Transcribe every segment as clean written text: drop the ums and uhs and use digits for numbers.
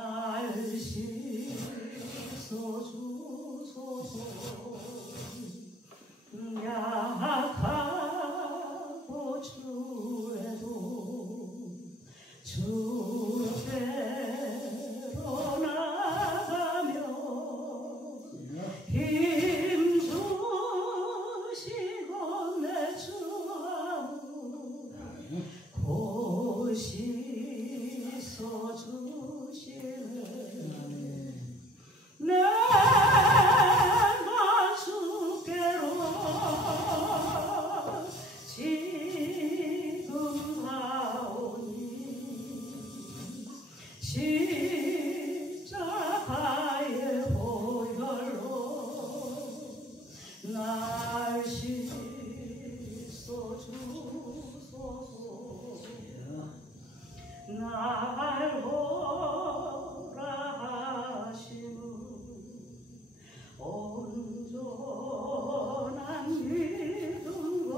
날씨 소주소서 약하고 추해도 주대로 나가며 힘 주시고 내 주하고 고시서 주시네 내가 주께로 지금 가오니 십자가의 보혈로 날씨 써주소서 날 보라 하시는 온전한 믿음과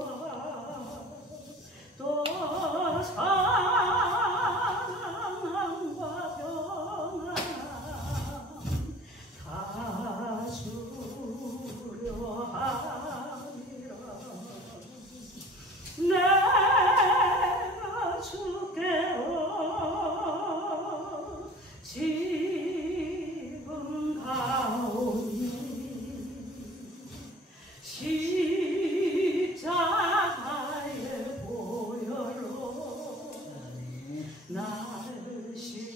또 사랑과 평안 다 주려 함이라 내가 주께로 지금 가오니 십자가의 보혈로 날 씻어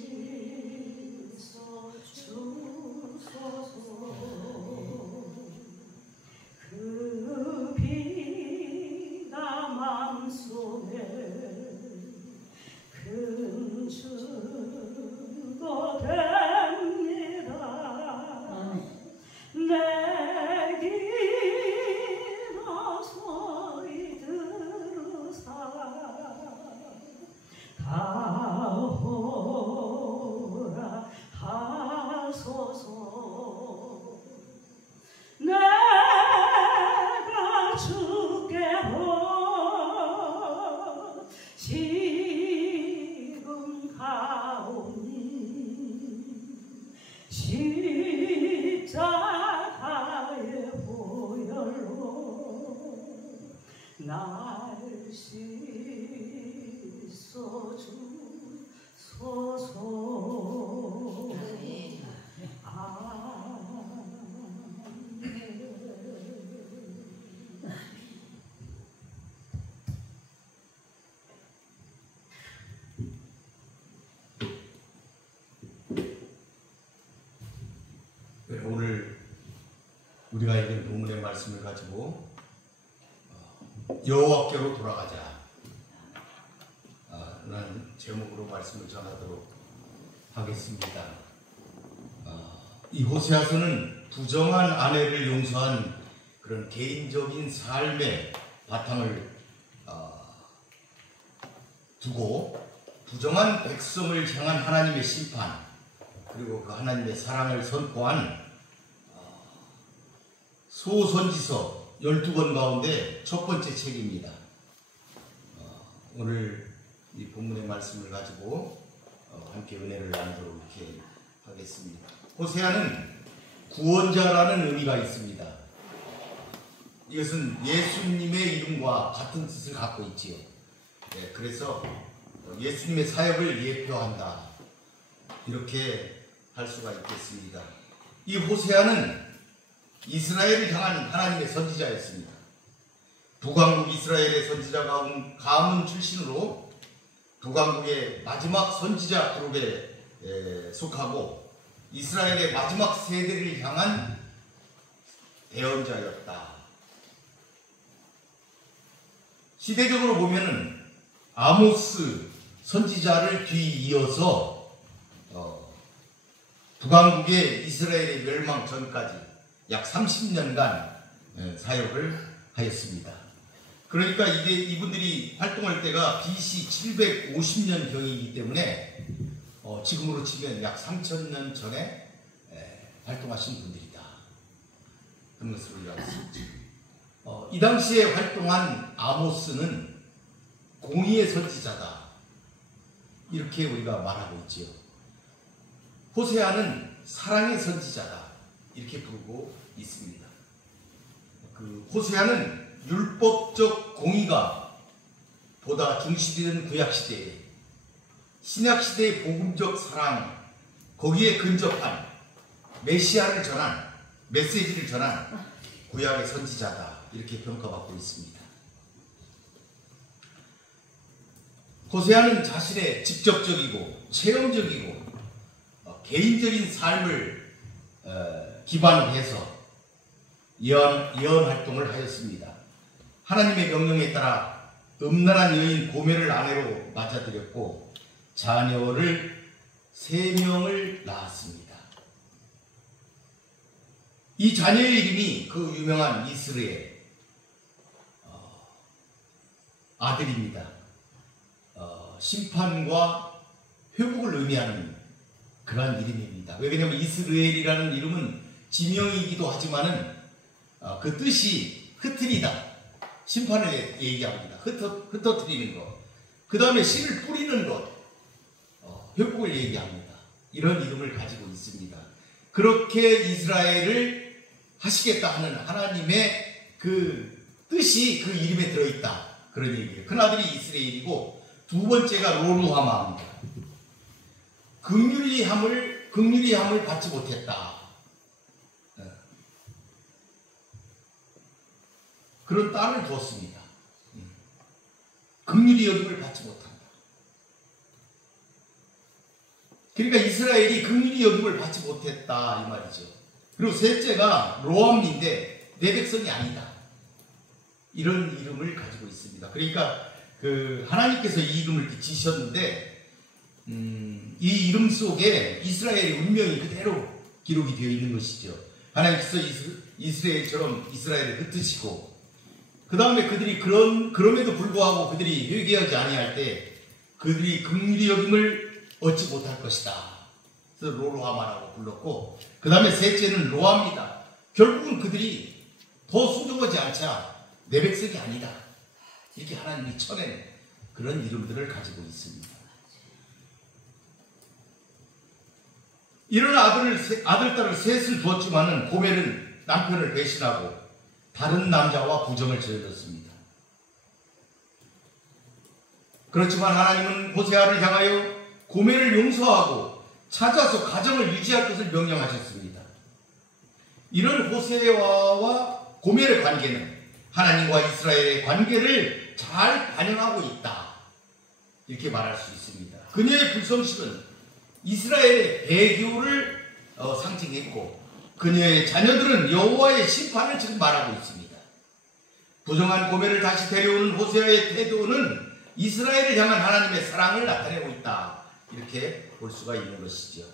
주소서 그 피가 맘속에 큰 증거 됩니다 내 기도 소리 들으사 다호라 하소서 내가 주께로 지금 가오니 십자가의 보혈로 날 씻어 주소서 네, 오늘 우리가 읽은 본문의 말씀을 가지고 여호와께로 돌아가자 라는 제목으로 말씀을 전하도록 하겠습니다. 이 호세아서는 부정한 아내를 용서한 그런 개인적인 삶의 바탕을 두고 부정한 백성을 향한 하나님의 심판 그리고 그 하나님의 사랑을 선포한 소선지서 12권 가운데 첫 번째 책입니다. 오늘 이 본문의 말씀을 가지고 함께 은혜를 나누도록 이렇게 하겠습니다. 호세아는 구원자라는 의미가 있습니다. 이것은 예수님의 이름과 같은 뜻을 갖고 있지요. 네, 그래서 예수님의 사역을 예표한다 이렇게 할 수가 있겠습니다. 이 호세아는 이스라엘을 향한 하나님의 선지자였습니다. 북왕국 이스라엘의 선지자 가문 출신으로 북왕국의 마지막 선지자 그룹에 속하고 이스라엘의 마지막 세대를 향한 대언자였다. 시대적으로 보면은 아모스 선지자를 뒤이어서 북왕국의 이스라엘의 멸망 전까지 약 30년간 사역을 하였습니다. 그러니까 이분들이 활동할 때가 BC 750년 경이기 때문에 지금으로 치면 약 3000년 전에 활동하신 분들이다. 그런 것을 우리가 알 수 있죠. 이 당시에 활동한 아모스는 공의의 선지자다. 이렇게 우리가 말하고 있지요. 호세아는 사랑의 선지자다 이렇게 부르고 있습니다. 그 호세아는 율법적 공의가 보다 중시되는 구약시대에 신약시대의 복음적 사랑 거기에 근접한 메시아를 전한 메시지를 전한 구약의 선지자다 이렇게 평가받고 있습니다. 호세아는 자신의 직접적이고 체험적이고 개인적인 삶을 기반으로 해서 예언 활동을 하였습니다. 하나님의 명령에 따라 음란한 여인 고멜을 아내로 맞아들였고 자녀를 3명을 낳았습니다. 이 자녀의 이름이 그 유명한 이스라엘 아들입니다. 심판과 회복을 의미하는 그러한 이름입니다. 왜냐하면 이스라엘이라는 이름은 지명이기도 하지만은 그 뜻이 흩트리다, 심판을 얘기합니다. 흩어뜨리는 것, 그 다음에 씨를 뿌리는 것, 회복을 얘기합니다. 이런 이름을 가지고 있습니다. 그렇게 이스라엘을 하시겠다 하는 하나님의 그 뜻이 그 이름에 들어있다. 그런 얘기예요. 큰아들이 이스라엘이고 두 번째가 로루하마입니다. 긍휼히함을 받지 못했다. 그런 딸을 두었습니다. 긍휼히 여김을 받지 못한다. 그러니까 이스라엘이 긍휼히 여김을 받지 못했다 이 말이죠. 그리고 셋째가 로암인데 내 백성이 아니다. 이런 이름을 가지고 있습니다. 그러니까 하나님께서 이 이름을 지셨는데 이 이름 속에 이스라엘의 운명이 그대로 기록이 되어 있는 것이죠. 하나님께서 이스라엘처럼 이스라엘을 흩으시고 그 다음에 그들이 그럼에도 불구하고 그들이 회개하지 아니할 때 그들이 긍휼히 여김을 얻지 못할 것이다. 그래서 로루하마라고 불렀고 그 다음에 셋째는 로아입니다. 결국은 그들이 더 순종하지 않자 내 백성이 아니다. 이렇게 하나님이 쳐낸 그런 이름들을 가지고 있습니다. 이런 아들, 딸을 셋을 두었지만은 고멜은 남편을 배신하고 다른 남자와 부정을 저질렀습니다. 그렇지만 하나님은 호세아를 향하여 고멜을 용서하고 찾아서 가정을 유지할 것을 명령하셨습니다. 이런 호세아와 고멜의 관계는 하나님과 이스라엘의 관계를 잘 반영하고 있다. 이렇게 말할 수 있습니다. 그녀의 불성실은 이스라엘의 배교를 상징했고 그녀의 자녀들은 여호와의 심판을 지금 말하고 있습니다. 부정한 고멜을 다시 데려오는 호세아의 태도는 이스라엘을 향한 하나님의 사랑을 나타내고 있다. 이렇게 볼 수가 있는 것이죠.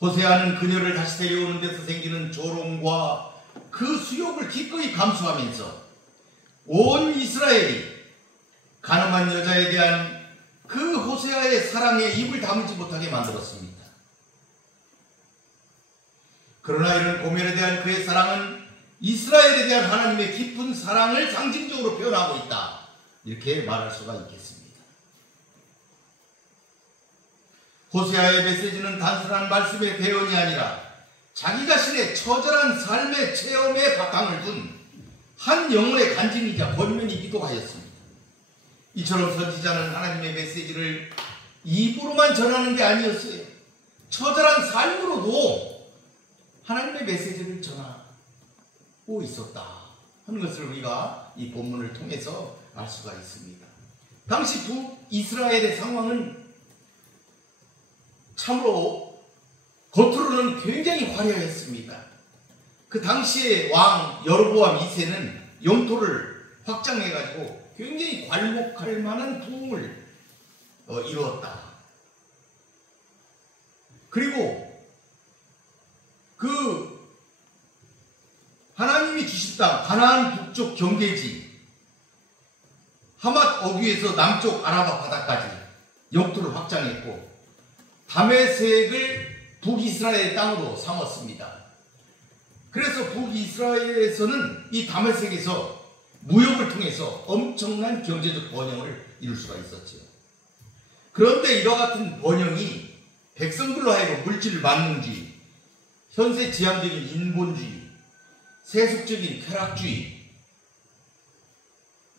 호세아는 그녀를 다시 데려오는 데서 생기는 조롱과 그 수욕을 기꺼이 감수하면서 온 이스라엘이 가늠한 여자에 대한 그 호세아의 사랑에 입을 다물지 못하게 만들었습니다. 그러나 이런 고멜에 대한 그의 사랑은 이스라엘에 대한 하나님의 깊은 사랑을 상징적으로 표현하고 있다. 이렇게 말할 수가 있겠습니다. 호세아의 메시지는 단순한 말씀의 대언이 아니라 자기 자신의 처절한 삶의 체험에 바탕을 둔 한 영혼의 간증이자 권면이기도 하였습니다. 이처럼 선지자는 하나님의 메시지를 입으로만 전하는 게 아니었어요. 처절한 삶으로도 하나님의 메시지를 전하고 있었다 하는 것을 우리가 이 본문을 통해서 알 수가 있습니다. 당시 북이스라엘의 상황은 참으로 겉으로는 굉장히 화려했습니다. 그 당시의 왕 여로보암 2세는 영토를 확장해가지고 굉장히 괄목할 만한 부흥을 이루었다. 그리고 그 하나님이 주신 땅 가나안 북쪽 경계지 하맛 어귀에서 남쪽 아라바 바다까지 영토를 확장했고 다메섹을 북이스라엘 땅으로 삼았습니다. 그래서 북이스라엘에서는 이 다메섹에서 무역을 통해서 엄청난 경제적 번영을 이룰 수가 있었죠. 그런데 이와 같은 번영이 백성들로 하여금 물질 만능주의, 현세 지향적인 인본주의, 세속적인 쾌락주의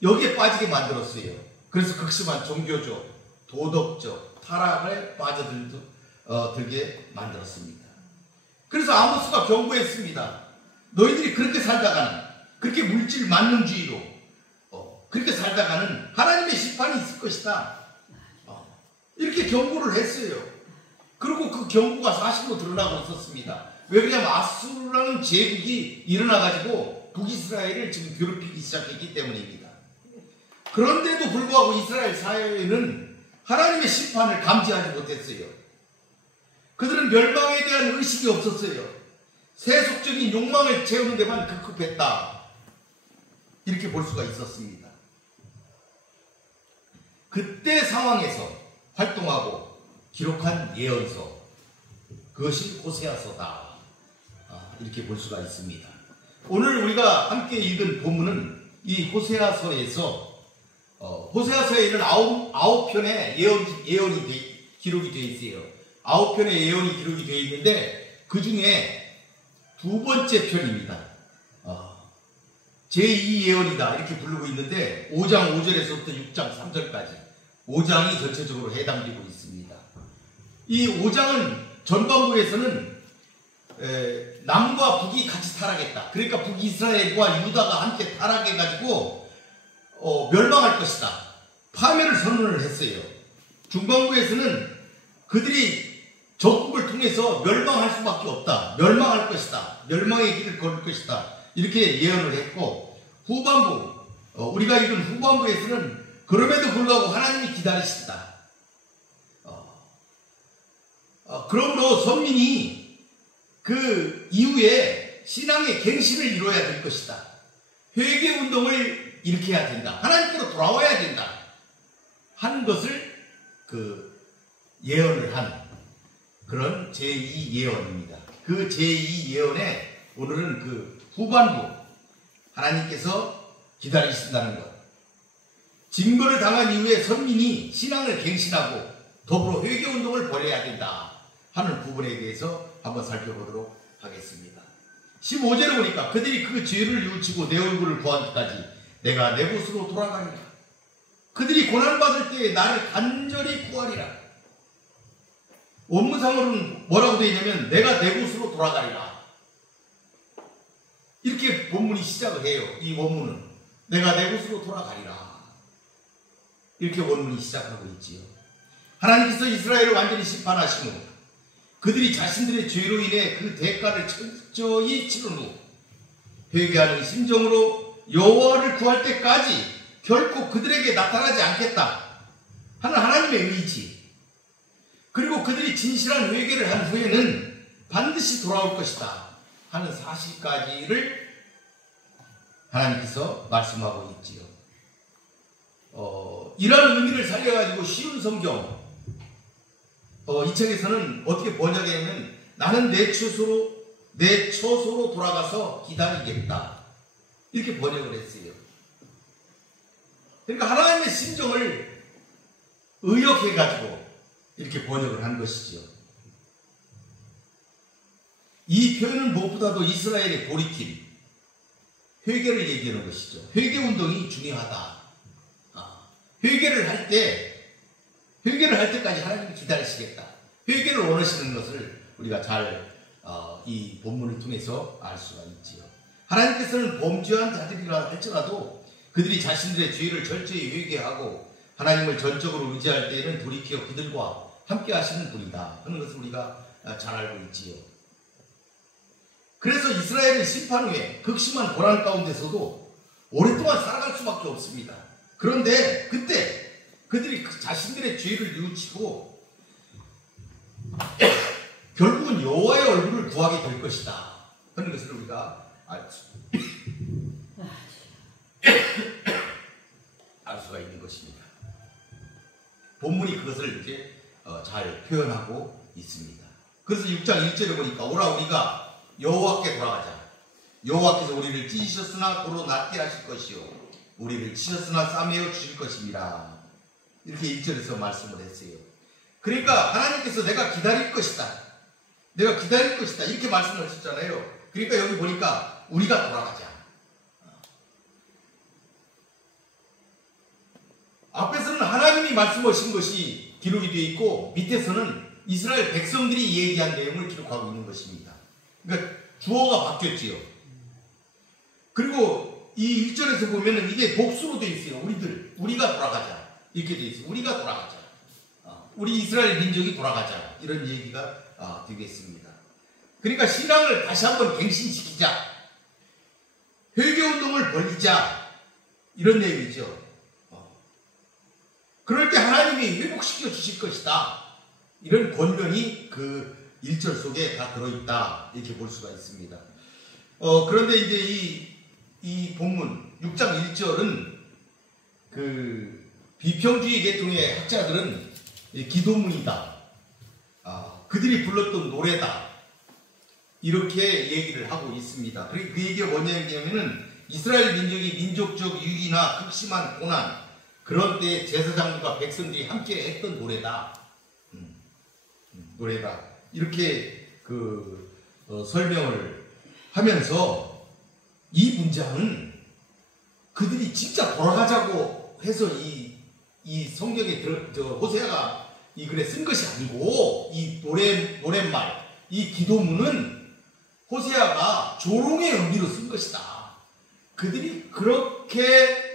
여기에 빠지게 만들었어요. 그래서 극심한 종교적, 도덕적 타락에 빠져들게 만들었습니다. 그래서 아모스가 경고했습니다. 너희들이 그렇게 살다가는, 그렇게 물질 만능주의로 그렇게 살다가는 하나님의 심판이 있을 것이다. 이렇게 경고를 했어요. 그리고 그 경고가 사실로 드러나고 있었습니다. 왜 그러냐면 아수르라는 제국이 일어나가지고 북이스라엘을 지금 괴롭히기 시작했기 때문입니다. 그런데도 불구하고 이스라엘 사회는 하나님의 심판을 감지하지 못했어요. 그들은 멸망에 대한 의식이 없었어요. 세속적인 욕망을 채우는 데만 급급했다. 이렇게 볼 수가 있었습니다. 그때 상황에서 활동하고 기록한 예언서, 그것이 호세아서다. 이렇게 볼 수가 있습니다. 오늘 우리가 함께 읽은 본문은 이 호세아서에서 호세아서에는 아홉 편의 예언이 기록이 되어 있어요. 9편의 예언이 기록이 되어 있는데 그 중에 두 번째 편입니다. 제2 예언이다 이렇게 부르고 있는데 5장 5절에서부터 6장 3절까지 5장이 전체적으로 해당되고 있습니다. 이 5장은 전반부에서는 남과 북이 같이 타락했다. 그러니까 북이스라엘과 유다가 함께 타락해가지고 멸망할 것이다. 파멸을 선언을 했어요. 중반부에서는 그들이 적국을 통해서 멸망할 수밖에 없다. 멸망할 것이다. 멸망의 길을 걸을 것이다. 이렇게 예언을 했고, 후반부, 우리가 읽은 후반부에서는 그럼에도 불구하고 하나님이 기다리신다. 그러므로 선민이 그 이후에 신앙의 갱신을 이루어야 될 것이다. 회개 운동을 일으켜야 된다. 하나님께로 돌아와야 된다. 하는 것을 예언을 한 그런 제2 예언입니다. 그 제2 예언에 오늘은 후반부 하나님께서 기다리신다는 것, 징벌을 당한 이후에 선민이 신앙을 갱신하고 더불어 회개운동을 벌여야 된다 하는 부분에 대해서 한번 살펴보도록 하겠습니다. 15절에 보니까 그들이 그 죄를 뉘우치고 내 얼굴을 구하기까지 내가 내 곳으로 돌아가리라. 그들이 고난받을 때에 나를 간절히 구하리라. 원문상으로는 뭐라고 되어 있냐면 내가 내 곳으로 돌아가리라. 이렇게 본문이 시작을 해요. 이 원문은 내가 내 곳으로 돌아가리라. 이렇게 원문이 시작하고 있지요. 하나님께서 이스라엘을 완전히 심판하신 후 그들이 자신들의 죄로 인해 그 대가를 철저히 치른 후 회개하는 심정으로 여호와를 구할 때까지 결코 그들에게 나타나지 않겠다 하는 하나님의 의지, 그리고 그들이 진실한 회개를 한 후에는 반드시 돌아올 것이다 하는 사실까지를 하나님께서 말씀하고 있지요. 이런 의미를 살려가지고 쉬운 성경, 이 책에서는 어떻게 번역했냐면 나는 내 처소로 돌아가서 기다리겠다 이렇게 번역을 했어요. 그러니까 하나님의 심정을 의역해가지고 이렇게 번역을 한 것이지요. 이 표현은 무엇보다도 이스라엘의 돌이킴, 회개를 얘기하는 것이죠. 회개운동이 중요하다. 회개를 할 때까지 하나님이 기다리시겠다. 회개를 원하시는 것을 우리가 잘 이 본문을 통해서 알 수가 있지요. 하나님께서는 범죄한 자들이라 할지라도 그들이 자신들의 죄를 철저히 회개하고 하나님을 전적으로 의지할 때에는 돌이켜 그들과 함께 하시는 분이다 하는 것을 우리가 잘 알고 있지요. 그래서 이스라엘은 심판 후에 극심한 고난 가운데서도 오랫동안 살아갈 수밖에 없습니다. 그런데 그때 그들이 자신들의 죄를 뉘우치고 결국은 여호와의 얼굴을 구하게 될 것이다 하는 것을 우리가 알 수가 있는 것입니다. 본문이 그것을 이렇게 잘 표현하고 있습니다. 그래서 6장 1절에 보니까 오라 우리가 여호와께 돌아가자. 여호와께서 우리를 찢으셨으나 도로 낫게 하실 것이요 우리를 치셨으나 싸매어 주실 것입니다. 이렇게 1절에서 말씀을 했어요. 그러니까 하나님께서 내가 기다릴 것이다. 내가 기다릴 것이다. 이렇게 말씀하셨잖아요. 그러니까 여기 보니까 우리가 돌아가자. 앞에서는 하나님이 말씀하신 것이 기록이 되어 있고 밑에서는 이스라엘 백성들이 얘기한 내용을 기록하고 있는 것입니다. 그러니까 주어가 바뀌었지요. 그리고 이 1절에서 보면은 이게 복수로 되어 있어요. 우리가 돌아가자. 이렇게 되어 있어요. 우리가 돌아가자. 우리 이스라엘 민족이 돌아가자. 이런 얘기가 되겠습니다. 그러니까 신앙을 다시 한번 갱신시키자. 회개운동을 벌리자. 이런 내용이죠. 그럴 때 하나님이 회복시켜 주실 것이다. 이런 권면이 그 1절 속에 다 들어있다. 이렇게 볼 수가 있습니다. 그런데 이제 이 본문 6장 1절은 그 비평주의 계통의 학자들은 기도문이다. 그들이 불렀던 노래다. 이렇게 얘기를 하고 있습니다. 그리고 그 얘기가 뭐냐면은 이스라엘 민족이 민족적 위기나 극심한 고난 그런 때 제사장들과 백성들이 함께 했던 노래다. 노래다. 이렇게 설명을 하면서 이 문장은 그들이 진짜 돌아가자고 해서 이 성경에 호세아가 이 글에 쓴 것이 아니고 이 노랫말, 이 기도문은 호세아가 조롱의 의미로 쓴 것이다. 그들이 그렇게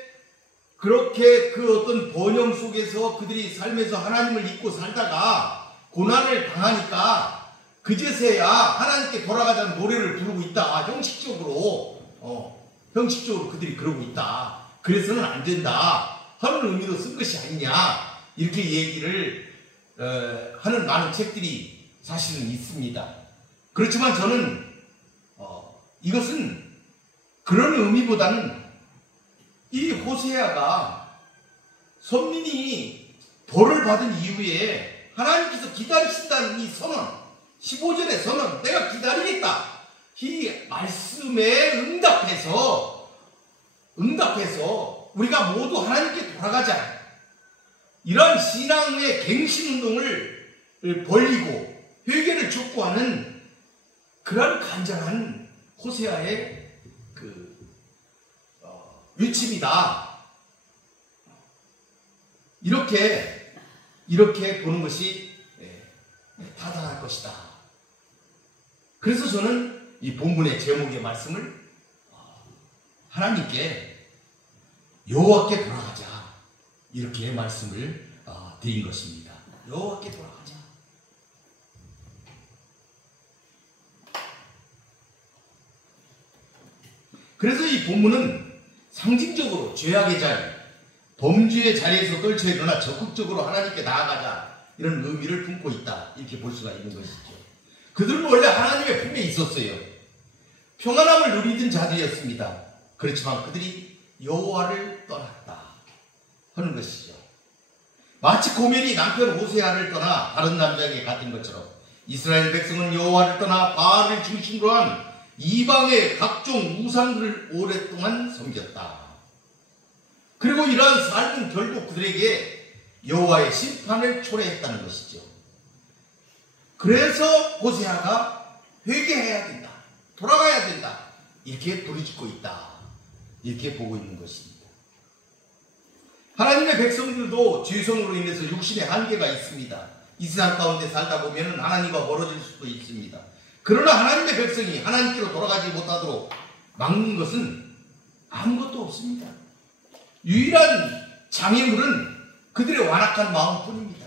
그 어떤 번영 속에서 그들이 삶에서 하나님을 잊고 살다가 고난을 당하니까 그제서야 하나님께 돌아가자는 노래를 부르고 있다. 형식적으로 그들이 그러고 있다. 그래서는 안 된다 하는 의미로 쓴 것이 아니냐 이렇게 얘기를 하는 많은 책들이 사실은 있습니다. 그렇지만 저는 이것은 그런 의미보다는 이 호세아가 선민이 벌을 받은 이후에 하나님께서 기다리신다는 이 선언, 15절의 선언, 내가 기다리겠다. 이 말씀에 응답해서 우리가 모두 하나님께 돌아가자. 이러한 신앙의 갱신운동을 벌이고 회개를 촉구하는 그런 간절한 호세아의 외침이다. 이렇게 보는 것이 타당할 것이다. 그래서 저는 이 본문의 제목의 말씀을 하나님께 여호와께 돌아가자 이렇게 말씀을 드린 것입니다. 여호와께 돌아가자. 그래서 이 본문은 상징적으로 죄악의 자리, 범죄의 자리에서 떨쳐 일어나 적극적으로 하나님께 나아가자 이런 의미를 품고 있다 이렇게 볼 수가 있는 것이죠. 그들은 원래 하나님의 품에 있었어요. 평안함을 누리던 자들이었습니다. 그렇지만 그들이 여호와를 떠났다 하는 것이죠. 마치 고멜이 남편 호세아를 떠나 다른 남자에게 갔던 것처럼 이스라엘 백성은 여호와를 떠나 바알을 중심으로 한 이방의 각종 우상들을 오랫동안 섬겼다. 그리고 이러한 삶은 결국 그들에게 여호와의 심판을 초래했다는 것이죠. 그래서 호세아가 회개해야 된다. 돌아가야 된다. 이렇게 부르짖고 있다. 이렇게 보고 있는 것입니다. 하나님의 백성들도 죄성으로 인해서 육신의 한계가 있습니다. 이 세상 가운데 살다 보면 하나님과 멀어질 수도 있습니다. 그러나 하나님의 백성이 하나님께로 돌아가지 못하도록 막는 것은 아무것도 없습니다. 유일한 장애물은 그들의 완악한 마음뿐입니다.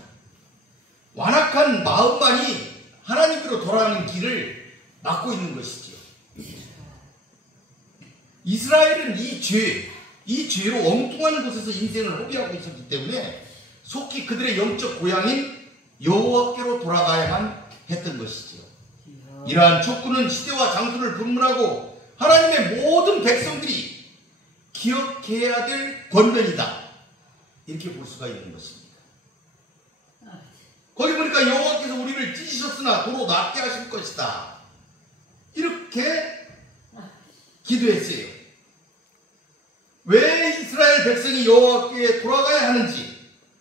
완악한 마음만이 하나님께로 돌아가는 길을 막고 있는 것이지요. 이스라엘은 이 죄로 엉뚱한 곳에서 인생을 허비하고 있었기 때문에 속히 그들의 영적 고향인 여호와께로 돌아가야만 했던 것이지요. 이러한 촉구는 시대와 장소를 분문하고 하나님의 모든 백성들이 기억해야 될 권면이다. 이렇게 볼 수가 있는 것입니다. 거기 보니까 여호와께서 우리를 찢으셨으나 도로 낫게 하실 것이다. 이렇게 기도했어요. 왜 이스라엘 백성이 여호와께 돌아가야 하는지,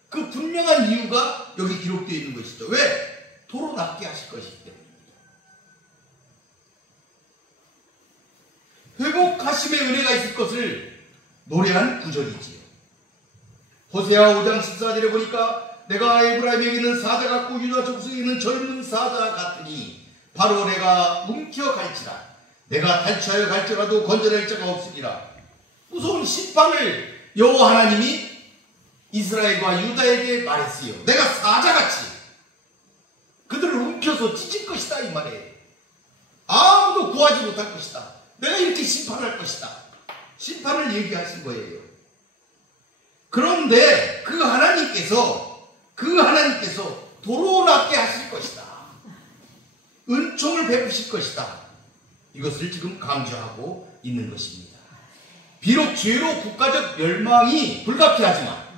그 분명한 이유가 여기 기록되어 있는 것이죠. 왜? 도로 낫게 하실 것이기 때문입니다. 회복하심의 은혜가 있을 것을 노래한 구절이지요. 호세아 5장 14절에 보니까 내가 에브라임에게는 사자 같고 유다 족속에게는 젊은 사자 같으니 바로 내가 움켜갈지라. 내가 탈취하여 갈지라도 건져낼 자가 없으리라. 무서운 심판을 여호와 하나님이 이스라엘과 유다에게 말했어요. 내가 사자같이 그들을 움켜서 찢을 것이다 이 말이에요. 아무도 구하지 못할 것이다. 내가 이렇게 심판할 것이다. 심판을 얘기하신 거예요. 그런데 그 하나님께서 도로 낫게 하실 것이다. 은총을 베푸실 것이다. 이것을 지금 강조하고 있는 것입니다. 비록 죄로 국가적 멸망이 불가피하지만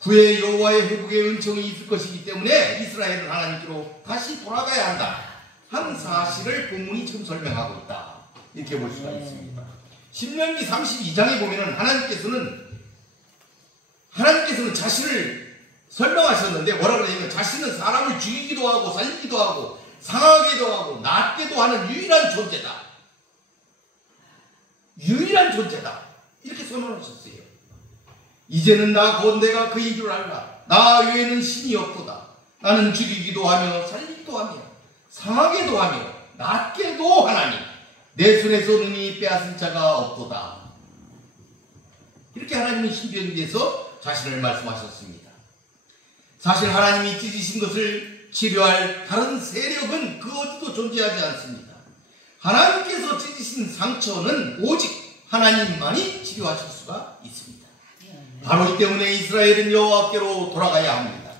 후에 여호와의 회복의 은총이 있을 것이기 때문에 이스라엘은 하나님께로 다시 돌아가야 한다 하는 사실을 본문이 지금 설명하고 있다. 이렇게 볼 수가 있습니다. 신명기 32장에 보면은 하나님께서는 자신을 설명하셨는데 뭐라 그러냐면 자신은 사람을 죽이기도 하고 살리기도 하고 상하게도 하고 낫게도 하는 유일한 존재다. 유일한 존재다. 이렇게 선언하셨어요. 이제는 나 곧 내가 그인 줄 알라. 나 외에는 신이 없도다. 나는 죽이기도 하며 살리기도 하며 상하게도 하며 낫게도 하나니 내 손에서 능히 빼앗을 자가 없도다. 이렇게 하나님은 신명기에서 자신을 말씀하셨습니다. 사실 하나님이 찢으신 것을 치료할 다른 세력은 그 어디도 존재하지 않습니다. 하나님께서 찢으신 상처는 오직 하나님만이 치료하실 수가 있습니다. 바로 이 때문에 이스라엘은 여호와께로 돌아가야 합니다.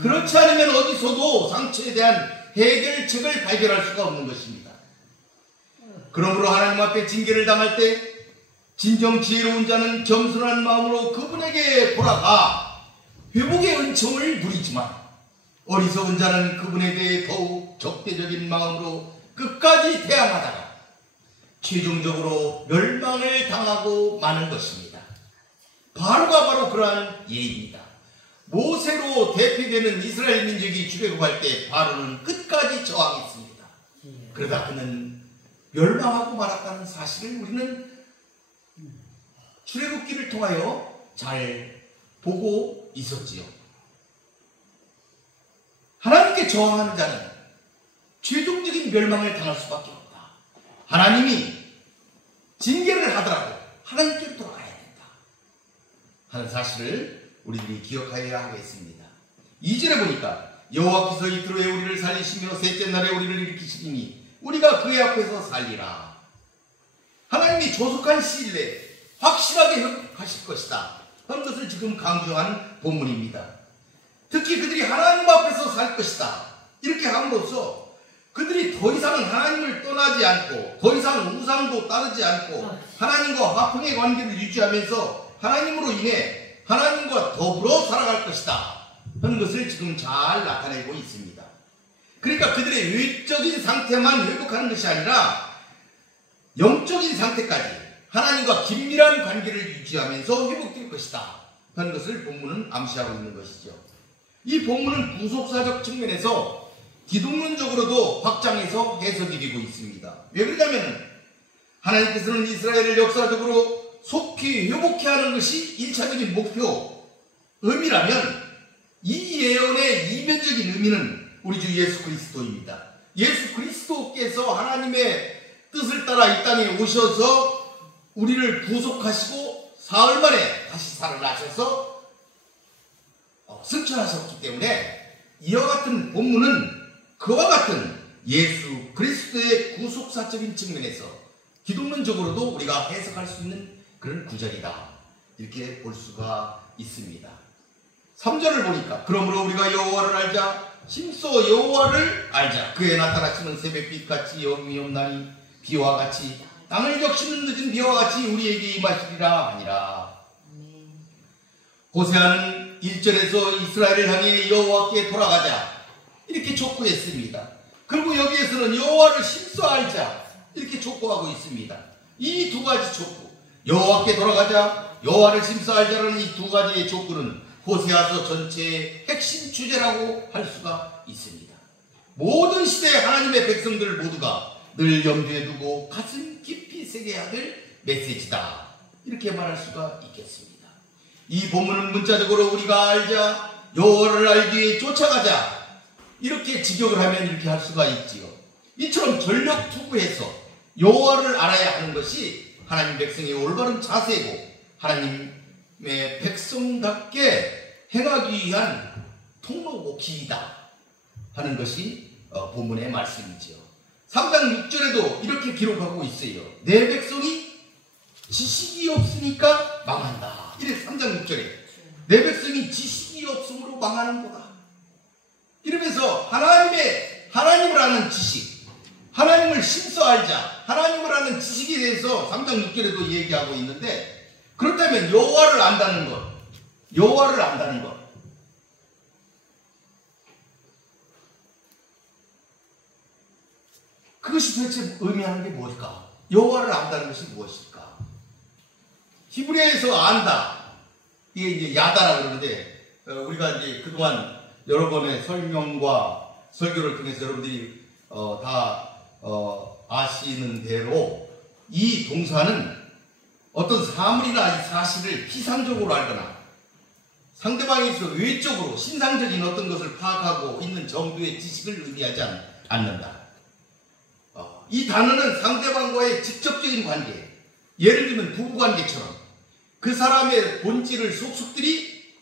그렇지 않으면 어디서도 상처에 대한 해결책을 발견할 수가 없는 것입니다. 그러므로 하나님 앞에 징계를 당할 때 진정 지혜로운 자는 겸손한 마음으로 그분에게 돌아가 회복의 은총을 누리지만 어리석은 자는 그분에 대해 더욱 적대적인 마음으로 끝까지 대항하다가 최종적으로 멸망을 당하고 마는 것입니다. 바로 그러한 예입니다. 모세로 대표되는 이스라엘 민족이 출애굽할 때 바로는 끝까지 저항했습니다. 그러다 그는 멸망하고 말았다는 사실을 우리는 출애굽기를 통하여 잘 보고 있었지요. 하나님께 저항하는 자는 최종적인 멸망을 당할 수밖에 없다. 하나님이 징계를 하더라도 하나님께로 돌아가야 된다 하는 사실을 우리들이 기억하여야 하겠습니다. 2절에 보니까 여호와께서 이틀 후에 우리를 살리시며 셋째 날에 우리를 일으키시니 우리가 그의 앞에서 살리라. 하나님이 조속한 시일 내에 확실하게 회복하실 것이다 하는 것을 지금 강조한 본문입니다. 특히 그들이 하나님 앞에서 살 것이다 이렇게 함으로써 그들이 더 이상은 하나님을 떠나지 않고 더 이상 우상도 따르지 않고 하나님과 화평의 관계를 유지하면서 하나님으로 인해 하나님과 더불어 살아갈 것이다 하는 것을 지금 잘 나타내고 있습니다. 그러니까 그들의 외적인 상태만 회복하는 것이 아니라 영적인 상태까지 하나님과 긴밀한 관계를 유지하면서 회복될 것이다 하는 것을 본문은 암시하고 있는 것이죠. 이 본문은 구속사적 측면에서 기독론적으로도 확장해서 해석이 되고 있습니다. 왜 그러냐면 하나님께서는 이스라엘을 역사적으로 속히 회복해 하는 것이 1차적인 목표 의미라면 이 예언의 이면적인 의미는 우리 주 예수 그리스도입니다. 예수 그리스도께서 하나님의 뜻을 따라 이 땅에 오셔서 우리를 구속하시고 사흘 만에 다시 살아나셔서 승천하셨기 때문에 이와 같은 본문은 그와 같은 예수 그리스도의 구속사적인 측면에서 기독론적으로도 우리가 해석할 수 있는 그런 구절이다 이렇게 볼 수가 있습니다. 3절을 보니까 그러므로 우리가 여호와를 알자 힘써 여호와를 알자 그의 나타나시는 새벽빛같이 영이 없나니 비와 같이 땅을 적시는 늦은 비와 같이 우리에게 임하시리라 하니라. 호세아는 1절에서 이스라엘을 향해 여호와께 돌아가자 이렇게 촉구했습니다. 그리고 여기에서는 여호와를 힘써 알자 이렇게 촉구하고 있습니다. 이 두 가지 촉구 여호와께 돌아가자 여호와를 힘써 알자라는 이 두 가지의 촉구는 호세아서 전체의 핵심 주제라고 할 수가 있습니다. 모든 시대의 하나님의 백성들 모두가 늘 염두에 두고 가슴 깊이 새겨야 될 메시지다. 이렇게 말할 수가 있겠습니다. 이 본문은 문자적으로 우리가 알자, 여호와를 알기 위해 쫓아가자, 이렇게 직역을 하면 이렇게 할 수가 있지요. 이처럼 전력 투구해서 여호와를 알아야 하는 것이 하나님 백성의 올바른 자세고 하나님의 백성답게 행하기 위한 통로고 길이다 하는 것이 본문의 말씀이지요. 3장 6절에도 이렇게 기록하고 있어요. 내 백성이 지식이 없으니까 망한다. 이래 3장 6절에 내 백성이 지식이 없음으로 망하는구나. 이러면서 하나님을 아는 지식, 하나님을 심써 알자, 하나님을 아는 지식에 대해서 3장 6절에도 얘기하고 있는데, 그렇다면 여호와를 안다는 것, 여호와를 안다는 것, 그것이 도대체 의미하는 게 뭘까? 여호와를 안다는 것이 무엇일까? 히브리어에서 안다, 이게 이제 야다라고 그러는데, 우리가 이제 그동안 여러 번의 설명과 설교를 통해서 여러분들이 아시는 대로 이 동사는 어떤 사물이나 이 사실을 피상적으로 알거나 상대방에서 외적으로 신상적인 어떤 것을 파악하고 있는 정도의 지식을 의미하지 않는다. 이 단어는 상대방과의 직접적인 관계, 예를 들면 부부관계처럼 그 사람의 본질을 속속들이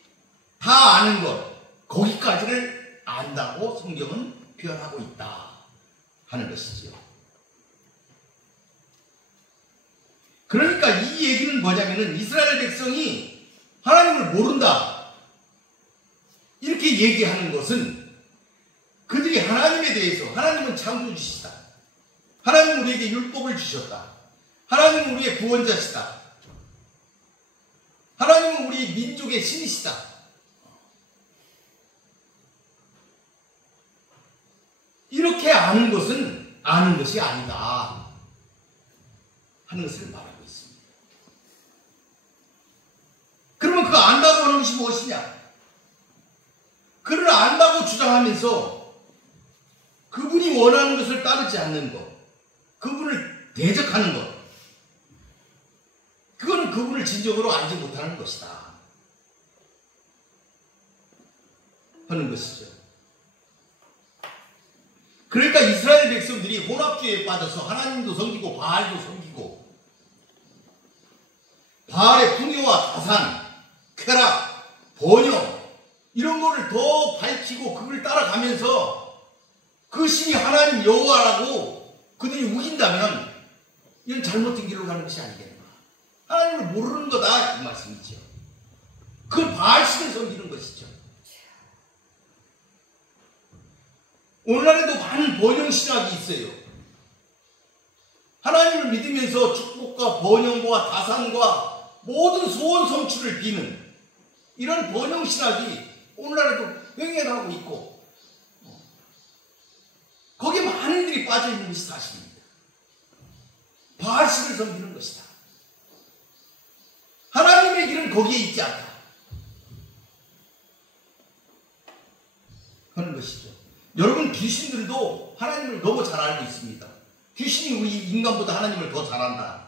다 아는 것, 거기까지를 안다고 성경은 표현하고 있다 하는 것이지요. 그러니까 이 얘기는 뭐냐면은 이스라엘 백성이 하나님을 모른다 이렇게 얘기하는 것은 그들이 하나님에 대해서, 하나님은 창조주시다, 하나님은 우리에게 율법을 주셨다, 하나님은 우리의 구원자시다, 하나님은 우리 민족의 신이시다, 이렇게 아는 것은 아는 것이 아니다 하는 것을 말하고 있습니다. 그러면 그 안다고 하는 것이 무엇이냐? 그를 안다고 주장하면서 그분이 원하는 것을 따르지 않는 것, 그분을 대적하는 것, 그거는 그분을 진정으로 알지 못하는 것이다 하는 것이죠. 그러니까 이스라엘 백성들이 혼합주의에 빠져서 하나님도 섬기고 바알도 섬기고 바알의 풍요와 다산, 쾌락, 번영 이런 거를 더 밝히고 그걸 따라가면서 그 신이 하나님 여호와라고 그들이 우긴다면 이건 잘못된 길로 가는 것이 아니겠나. 하나님을 모르는 거다 이 말씀이죠. 그건 바알신을 섬기는 것이죠. 오늘날에도 많은 번영신학이 있어요. 하나님을 믿으면서 축복과 번영과 다산과 모든 소원 성취를 비는 이런 번영신학이 오늘날에도 횡행하고 있고 거기에 많은 일이 빠져있는 것이 사실입니다. 바알신을 섬기는 것이다. 하나님의 길은 거기에 있지 않다 하는 것이죠. 여러분, 귀신들도 하나님을 너무 잘 알고 있습니다. 귀신이 우리 인간보다 하나님을 더 잘한다.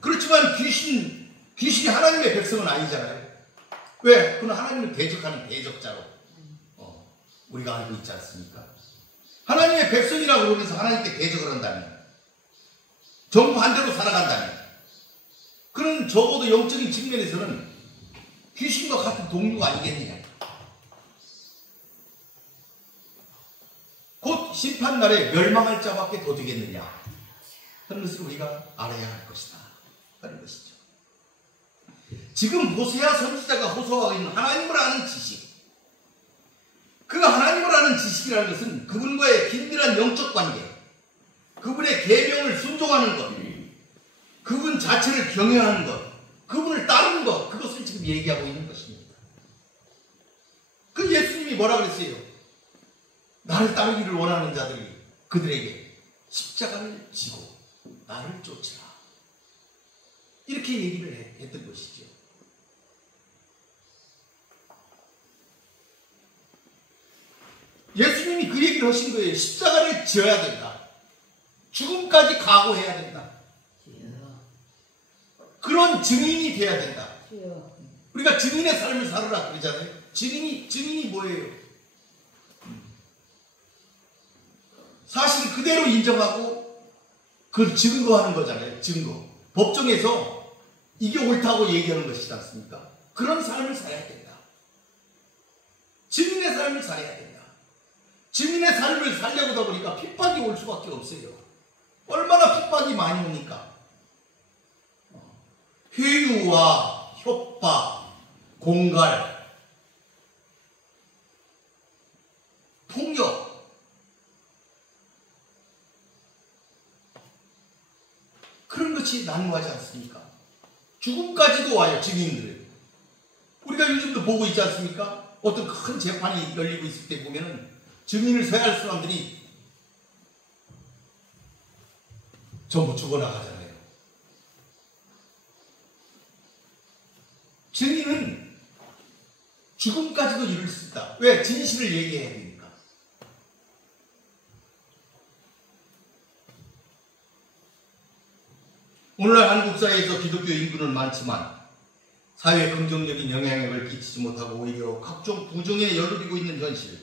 그렇지만 귀신이 하나님의 백성은 아니잖아요. 왜? 그는 하나님을 대적하는 대적자로 우리가 알고 있지 않습니까? 하나님의 백성이라고 그러면서 하나님께 대적을 한다면, 정반대로 살아간다면 그는 적어도 영적인 측면에서는 귀신과 같은 동료가 아니겠느냐. 곧 심판날에 멸망할 자밖에 더 되겠느냐 하는 것을 우리가 알아야 할 것이다 하는 것이죠. 지금 호세아 선지자가 호소하고 있는 하나님을 아는 지식, 그 하나님을 아는 지식이라는 것은 그분과의 긴밀한 영적 관계, 그분의 계명을 순종하는 것, 그분 자체를 경외하는 것, 그분을 따르는 것, 그것을 지금 얘기하고 있는 것입니다. 그 예수님이 뭐라 그랬어요? 나를 따르기를 원하는 자들이 그들에게 십자가를 지고 나를 쫓으라, 이렇게 얘기를 했던 것이죠. 예수님이 그 얘기를 하신 거예요. 십자가를 지어야 된다. 죽음까지 각오해야 된다. 그런 증인이 돼야 된다. 우리가 증인의 삶을 살으라 그러잖아요. 증인이 뭐예요? 사실 그대로 인정하고 그걸 증거하는 거잖아요. 증거. 법정에서 이게 옳다고 얘기하는 것이지 않습니까? 그런 삶을 살아야 된다. 증인의 삶을 살아야 된다. 증인의 삶을 살려보다 보니까 핍박이 올 수밖에 없어요. 얼마나 핍박이 많이 오니까. 회유와 협박, 공갈, 폭력, 그런 것이 난무하지 않습니까? 죽음까지도 와요, 증인들은. 우리가 요즘도 보고 있지 않습니까? 어떤 큰 재판이 열리고 있을 때 보면은 증인을 서야 할 사람들이 전부 죽어나가잖아요. 증인은 죽음까지도 이룰 수 있다. 왜? 진실을 얘기해야 되니까. 오늘날 한국 사회에서 기독교 인구는 많지만 사회에 긍정적인 영향력을 끼치지 못하고 오히려 각종 부정에 열리고 있는 현실.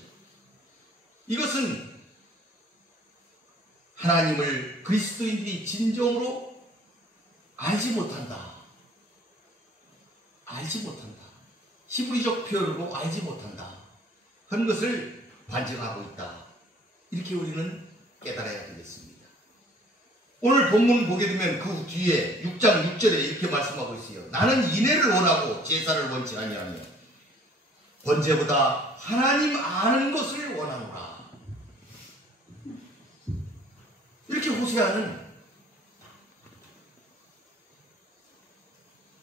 이것은 하나님을 그리스도인들이 진정으로 알지 못한다. 알지 못한다. 히브리적 표현으로 알지 못한다. 그런 것을 반증하고 있다. 이렇게 우리는 깨달아야 되겠습니다. 오늘 본문 보게 되면 그 뒤에 6장 6절에 이렇게 말씀하고 있어요. 나는 인애를 원하고 제사를 원치 아니하며 번제보다 하나님 아는 것을 원하노라. 이렇게 호세아는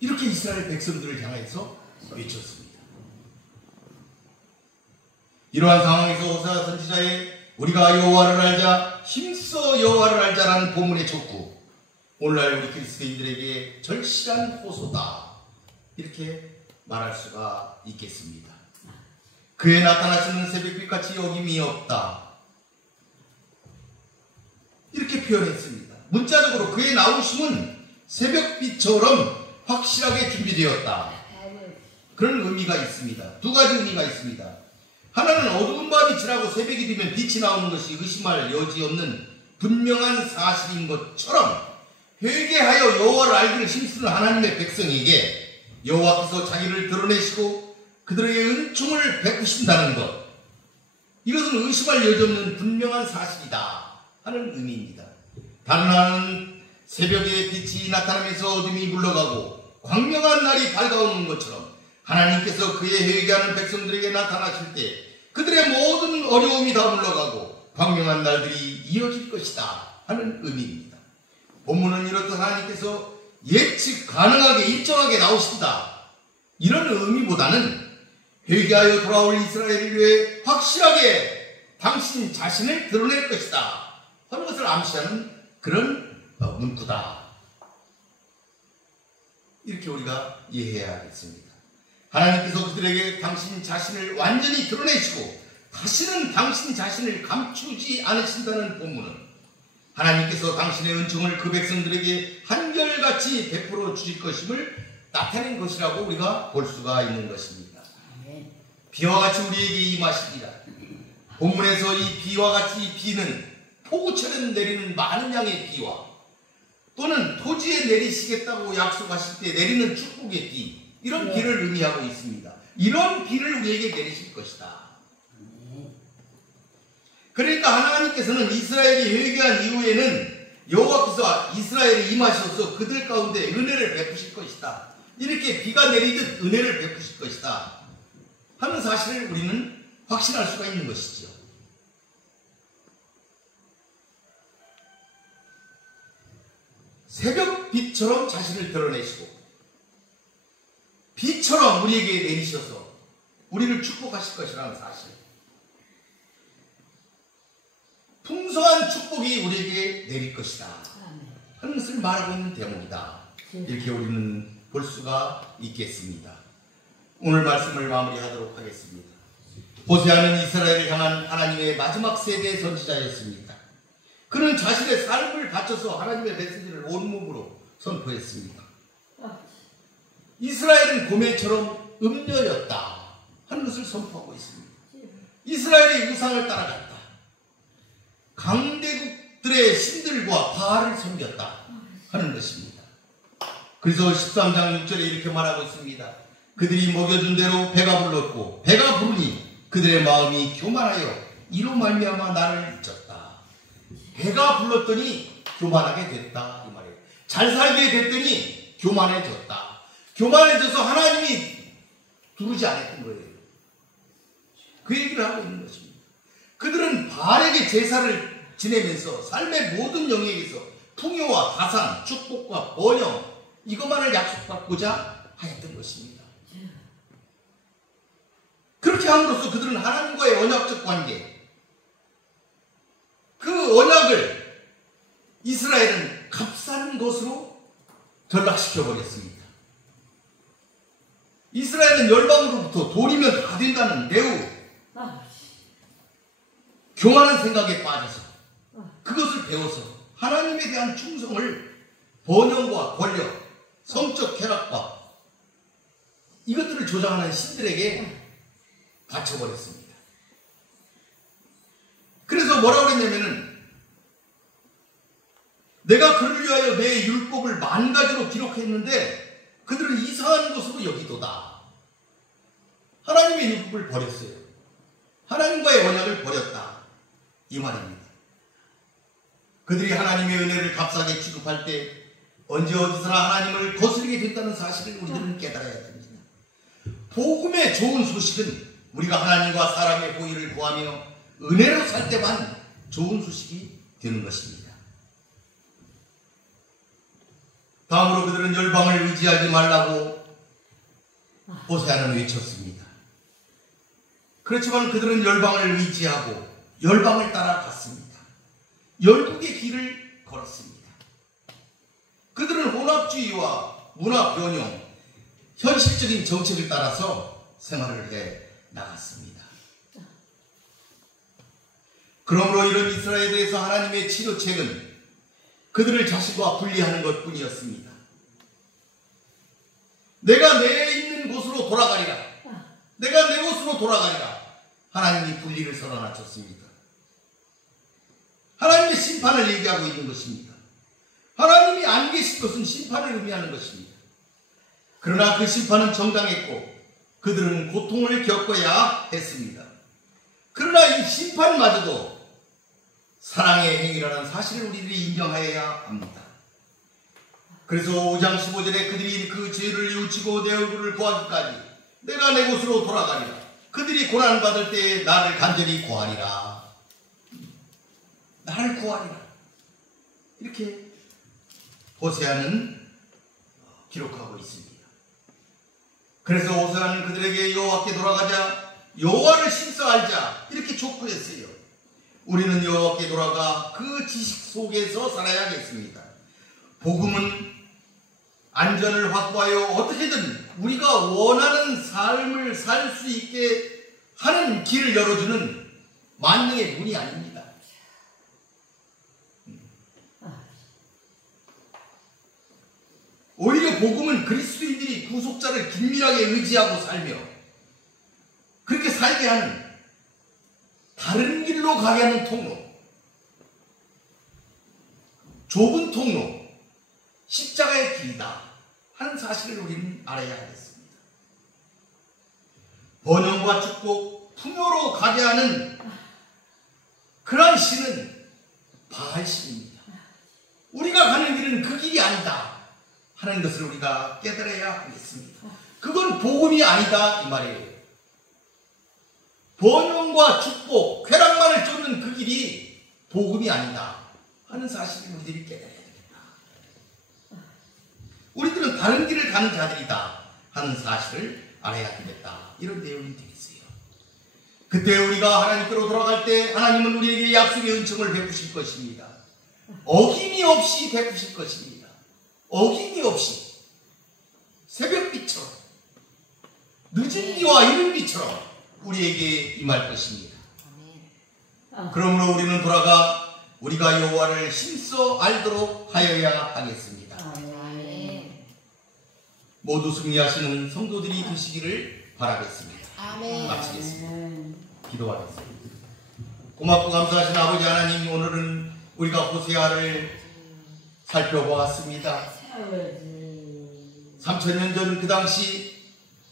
이렇게 이스라엘 백성들을 향해서 외쳤습니다. 이러한 상황에서 호세아 선지자의 우리가 여호와를 알자, 힘써 여호와를 알자라는 본문의 촉구, 오늘날 우리 그리스도인들에게 절실한 호소다, 이렇게 말할 수가 있겠습니다. 그의 나타나시는 새벽빛같이 어김이 없다, 이렇게 표현했습니다. 문자적으로 그의 나오심은 새벽빛처럼 확실하게 준비되었다, 그런 의미가 있습니다. 두 가지 의미가 있습니다. 하나는 어두운 밤이 지나고 새벽이 되면 빛이 나오는 것이 의심할 여지 없는 분명한 사실인 것처럼 회개하여 여호와를 알기를 힘쓰는 하나님의 백성에게 여호와께서 자기를 드러내시고 그들에게 은총을 베푸신다는 것, 이것은 의심할 여지 없는 분명한 사실이다 하는 의미입니다. 다른 하나는 새벽에 빛이 나타나면서 어둠이 물러가고 광명한 날이 밝아오는 것처럼 하나님께서 그의 회개하는 백성들에게 나타나실 때 그들의 모든 어려움이 다 물러가고 광명한 날들이 이어질 것이다 하는 의미입니다. 본문은 이렇듯 하나님께서 예측 가능하게 일정하게 나오신다, 이런 의미보다는 회개하여 돌아올 이스라엘을 위해 확실하게 당신 자신을 드러낼 것이다 하는 것을 암시하는 그런 문구다, 이렇게 우리가 이해해야겠습니다. 하나님께서 그들에게 당신 자신을 완전히 드러내시고 다시는 당신 자신을 감추지 않으신다는 본문은 하나님께서 당신의 은총을 그 백성들에게 한결같이 베풀어 주실 것임을 나타낸 것이라고 우리가 볼 수가 있는 것입니다. 비와 같이 우리에게 임하시리라. 본문에서 이 비와 같이 비는 폭우처럼 내리는 많은 양의 비와 또는 토지에 내리시겠다고 약속하실 때 내리는 축복의 비, 이런 비를 의미하고 있습니다. 이런 비를 우리에게 내리실 것이다. 그러니까 하나님께서는 이스라엘이 회개한 이후에는 여호와께서 이스라엘에 임하셔서 그들 가운데 은혜를 베푸실 것이다, 이렇게 비가 내리듯 은혜를 베푸실 것이다 하는 사실을 우리는 확신할 수가 있는 것이죠. 새벽빛처럼 자신을 드러내시고 비처럼 우리에게 내리셔서 우리를 축복하실 것이라는 사실, 풍성한 축복이 우리에게 내릴 것이다 하는 것을 말하고 있는 대목이다, 이렇게 우리는 볼 수가 있겠습니다. 오늘 말씀을 마무리하도록 하겠습니다. 호세아는 이스라엘을 향한 하나님의 마지막 세대의 선지자였습니다. 그는 자신의 삶을 바쳐서 하나님의 메시지를 온몸으로 선포했습니다. 이스라엘은 고멜처럼 음녀였다 하는 것을 선포하고 있습니다. 이스라엘의 우상을 따라갔다. 강대국들의 신들과 바알을 섬겼다 하는 것입니다. 그래서 13장 6절에 이렇게 말하고 있습니다. 그들이 먹여준 대로 배가 불렀고 배가 부르니 그들의 마음이 교만하여 이로 말미암아 나를 잊었다. 배가 불렀더니 교만하게 됐다 이 말이에요. 잘 살게 됐더니 교만해졌다. 교만해져서 하나님이 두르지 않았던 거예요. 그 얘기를 하고 있는 것입니다. 그들은 바알에게 제사를 지내면서 삶의 모든 영역에서 풍요와 다산, 축복과 번영 이것만을 약속받고자 하였던 것입니다. 그렇게 함으로써 그들은 하나님과의 언약적 관계, 그 언약을 이스라엘은 값싼 것으로 전락시켜버렸습니다. 이스라엘은 열방으로부터 돈이면 다 된다는 매우 교만한 생각에 빠져서 그것을 배워서 하나님에 대한 충성을 번영과 권력, 성적 쾌락과 이것들을 조장하는 신들에게 바쳐버렸습니다. 그래서 뭐라고 그랬냐면은 내가 그를 위하여 내 율법을 10,000가지로 기록했는데 그들은 이상한 것으로 여기도다. 하나님의 율법을 버렸어요. 하나님과의 언약을 버렸다 이 말입니다. 그들이 하나님의 은혜를 값싸게 취급할 때 언제 어디서나 하나님을 거스르게 된다는 사실을 우리들은 깨달아야 됩니다. 복음의 좋은 소식은 우리가 하나님과 사람의 보의를 구하며 은혜로 살 때만 좋은 소식이 되는 것입니다. 다음으로 그들은 열방을 의지하지 말라고 호세아는 외쳤습니다. 그렇지만 그들은 열방을 의지하고 열방을 따라갔습니다. 열국의 길을 걸었습니다. 그들은 혼합주의와 문화 변형, 현실적인 정책을 따라서 생활을 해 나갔습니다. 그러므로 이런 이스라엘에서 하나님의 치료책은 그들을 자신과 분리하는 것뿐이었습니다. 내가 내 있는 곳으로 돌아가리라. 내가 내 곳으로 돌아가리라. 하나님이 분리를 선언하셨습니다. 하나님의 심판을 얘기하고 있는 것입니다. 하나님이 안 계신 것은 심판을 의미하는 것입니다. 그러나 그 심판은 정당했고 그들은 고통을 겪어야 했습니다. 그러나 이 심판마저도 사랑의 행위라는 사실을 우리들이 인정해야 합니다. 그래서 5장 15절에 그들이 그 죄를 뉘우치고 내 얼굴을 구하기까지 내가 내 곳으로 돌아가리라. 그들이 고난받을 때에 나를 간절히 구하리라. 나를 구하리라. 이렇게 호세아는 기록하고 있습니다. 그래서 호세아는 그들에게 여호와께 돌아가자, 여호와를 심써 알자 이렇게 촉구했어요. 우리는 여호와께 돌아가 그 지식 속에서 살아야겠습니다. 복음은 안전을 확보하여 어떻게든 우리가 원하는 삶을 살 수 있게 하는 길을 열어주는 만능의 문이 아닙니다. 오히려 복음은 그리스도인들이 구속자를 긴밀하게 의지하고 살며 그렇게 살게 하는 다른 길로 가게 하는 통로, 좁은 통로, 십자가의 길이다 하는 사실을 우리는 알아야 하겠습니다. 번영과 축복, 풍요로 가게 하는 그러한 신은 바알 신입니다. 우리가 가는 길은 그 길이 아니다 하는 것을 우리가 깨달아야 하겠습니다. 그건 복음이 아니다 이 말이에요. 번영과 축복, 쾌락만을 쫓는 그 길이 복음이 아니다 하는 사실을 우리들이 깨달아야 되겠다. 우리들은 다른 길을 가는 자들이다 하는 사실을 알아야 되겠다. 이런 내용이 되겠어요. 그때 우리가 하나님께로 돌아갈 때 하나님은 우리에게 약속의 은총을 베푸실 것입니다. 어김이 없이 베푸실 것입니다. 어김이 없이 새벽비처럼 늦은 비와 이른 비처럼 우리에게 임할 것입니다. 아멘. 그러므로 우리는 돌아가 우리가 여호와를 힘써 알도록 하여야 하겠습니다. 아멘. 모두 승리하시는 성도들이 되시기를 바라겠습니다. 아멘. 마치겠습니다. 기도하겠습니다. 고맙고 감사하신 아버지 하나님, 오늘은 우리가 호세아를 살펴보았습니다. 3000년 전 그 당시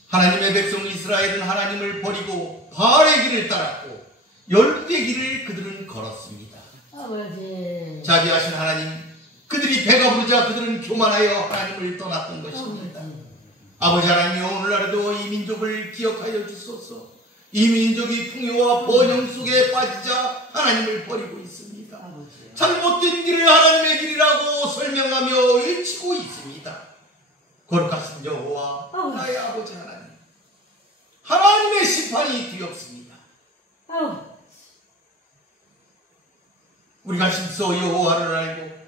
하나님의 백성 이스라엘은 하나님을 버리고 바알의 길을 따랐고 열국의 길을 그들은 걸었습니다. 자비하신 하나님, 그들이 배가 부르자 그들은 교만하여 하나님을 떠났던 것입니다. 아버지 하나님, 오늘날에도 이 민족을 기억하여 주소서. 이 민족이 풍요와 번영 속에 빠지자 하나님을 버리고 있습니다. 잘못된 길을 하나님의 길이라고 설명하며 외치고 있습니다. 거룩하신 여호와 나의 아버지 하나님, 하나님의 심판이 두렵습니다. 우리가 힘써 여호와를 알고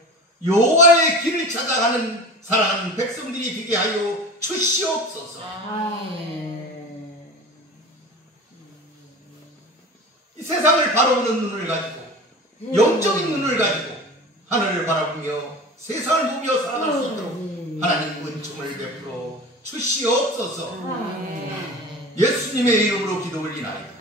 여호와의 길을 찾아가는 사랑하는 백성들이 되게 하여 주시옵소서. 이 세상을 바라보는 눈을 가지고, 영적인 눈을 가지고 하늘을 바라보며 세상을 보며 살아갈 수 있도록 하나님 은총을 베풀어 주시옵소서. 예수님의 이름으로 기도 올리나이다.